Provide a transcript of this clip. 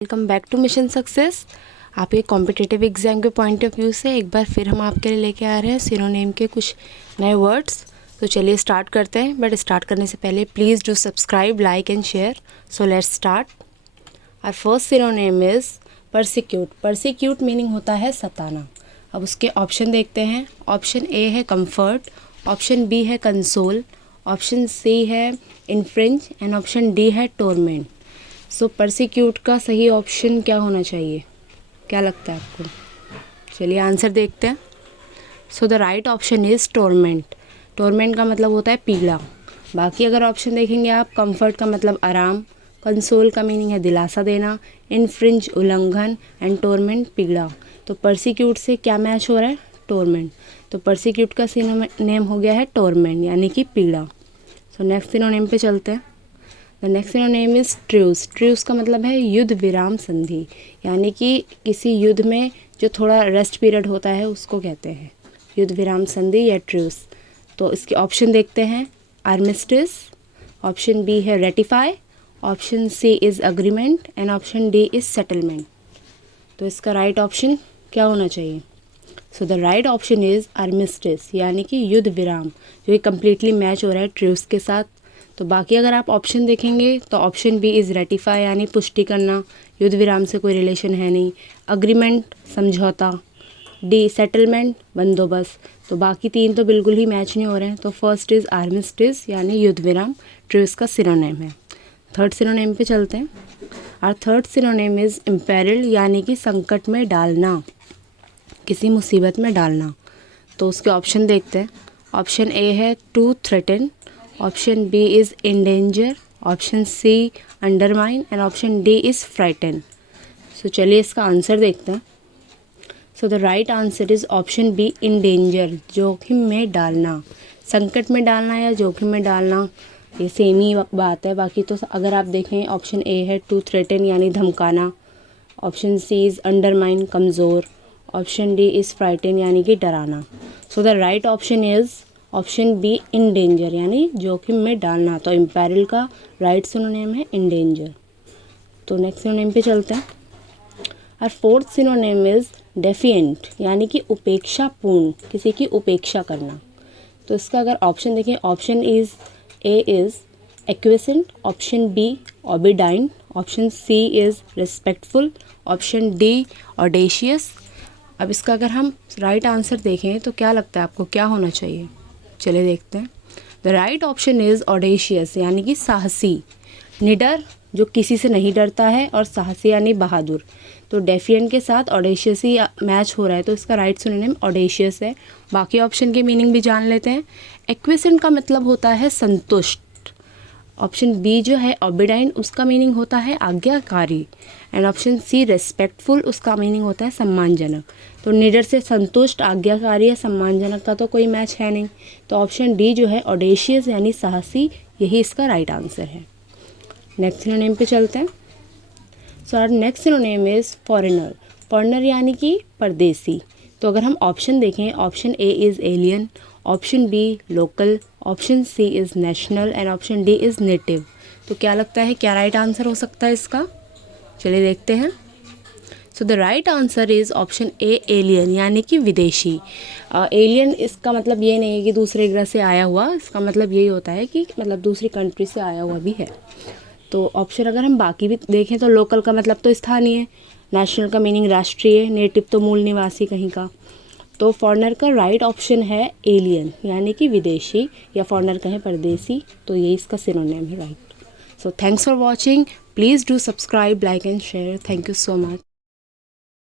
Welcome back to mission success. आपके competitive exam के point of view से एक बार फिर हम आपके लिए लेके आ रहे हैं सिनोनिम के कुछ नए वर्ड्स। तो चलिए स्टार्ट करते हैं, बट स्टार्ट करने से पहले please do subscribe, like and share. So let's start. Our first synonym is persecute. Persecute meaning होता है सताना। अब उसके ऑप्शन देखते हैं। ऑप्शन ए है कंफर्ट, ऑप्शन बी है कंसोल, ऑप्शन सी है इन्फ्रिंज एंड ऑप्शन डी है टोरमेंट। सो परसिक्यूट का सही ऑप्शन क्या होना चाहिए, क्या लगता है आपको? चलिए आंसर देखते हैं। So the right option is torment. Torment का मतलब होता है पीड़ा। बाकी अगर ऑप्शन देखेंगे आप, कंफर्ट का मतलब आराम, कंसोल का मीनिंग है दिलासा देना, इन्फ्रिंज उल्लंघन एंड टोरमेंट पीड़ा। तो परसिक्यूट से क्या मैच हो रहा है? टोरमेंट। तो परसिक्यूट का सिनोनिम हो गया है टोरमेंट, यानी कि पीड़ा। सो नेक्स्ट सिनोनिम पे चलते हैं। The next synonym is truce. Truce का मतलब है युद्ध विराम संधि, यानी कि किसी युद्ध में जो थोड़ा रेस्ट पीरियड होता है उसको कहते हैं युद्ध विराम संधि या ट्रूस। तो इसके ऑप्शन देखते हैं। आर्मिस्टिस, ऑप्शन बी है ratify, option C is agreement and option D is settlement. तो इसका राइट ऑप्शन क्या होना चाहिए? So the right option is armistice, यानी कि युद्ध विराम, जो कि कम्प्लीटली मैच हो रहा है ट्रूस के साथ। तो बाकी अगर आप ऑप्शन देखेंगे तो ऑप्शन बी इज़ रेटिफाई, यानी पुष्टि करना, युद्ध विराम से कोई रिलेशन है नहीं। अग्रीमेंट समझौता, डी सेटलमेंट बंदोबस्त। तो बाकी तीन तो बिल्कुल ही मैच नहीं हो रहे हैं। तो फर्स्ट इज़ आर्मिस्टिस, यानी युद्ध विराम, ट्रूस का सिनोनिम है। थर्ड सिनोनिम पे चलते हैं। और थर्ड सिनोनिम इज़ इम्पेरिल, यानी कि संकट में डालना, किसी मुसीबत में डालना। तो उसके ऑप्शन देखते हैं। ऑप्शन ए है to threaten, option B is endanger, option C undermine and option D is frighten. So चलिए इसका आंसर देखते हैं। So the right answer is option B endanger, जोखिम में डालना। संकट में डालना या जोखिम में डालना ये सेम ही बात है। बाकी तो अगर आप देखें, ऑप्शन ए है टू थ्रेटन, यानी धमकाना, ऑप्शन सी इज़ अंडरमाइन कमज़ोर, ऑप्शन डी इज़ फ्राइटन, यानी कि डराना। So the right option is option B in danger, यानी जोखिम में डालना। तो इम्पेरिल का राइट सिनोनिम है इन डेंजर। तो नेक्स्ट सिनोनिम पे चलते हैं। और फोर्थ सिनोनिम इज़ डेफिएंट, यानी कि उपेक्षापूर्ण, किसी की उपेक्षा करना। तो इसका अगर ऑप्शन देखें, option is A is acquiescent, option B obedient, option C is respectful, option D audacious. अब इसका अगर हम राइट आंसर देखें तो क्या लगता है आपको, क्या होना चाहिए? चलिए देखते हैं। The right option is audacious, यानी कि साहसी, निडर, जो किसी से नहीं डरता है, और साहसी यानी बहादुर। तो डेफिएंट के साथ ऑडेशियस ही मैच हो रहा है, तो इसका राइट सिनोनिम ऑडेशियस है। बाकी ऑप्शन के मीनिंग भी जान लेते हैं। एक्विसेंट का मतलब होता है संतुष्ट, ऑप्शन बी जो है ओबिडाइन, उसका मीनिंग होता है आज्ञाकारी, एंड ऑप्शन सी रेस्पेक्टफुल, उसका मीनिंग होता है सम्मानजनक। तो निडर से संतुष्ट, आज्ञाकारी या सम्मानजनक का तो कोई मैच है नहीं। तो ऑप्शन डी जो है ऑडेशियस, यानी साहसी, यही इसका राइट आंसर है। नेक्स्ट सिनोनिम पे चलते हैं। So our next synonym is foreigner. Foreigner यानी कि परदेसी। तो अगर हम ऑप्शन देखें, option A is alien, option B local, option C is national and option D is native. तो क्या लगता है, क्या राइट आंसर हो सकता है इसका? चलिए देखते हैं। So the right answer is option A alien, यानी कि विदेशी। एलियन इसका मतलब ये नहीं है कि दूसरे ग्रह से आया हुआ, इसका मतलब यही होता है कि मतलब दूसरी कंट्री से आया हुआ भी है। तो ऑप्शन अगर हम बाकी भी देखें तो लोकल का मतलब तो स्थानीय, नेशनल का मीनिंग राष्ट्रीय, नेटिव तो मूल निवासी कहीं का। तो फॉरेनर का राइट ऑप्शन है एलियन, यानी कि विदेशी, या फॉरेनर कहें परदेसी। तो ये इसका सिनोनिम है right. So thanks for watching, please do subscribe, like and share. Thank you so much.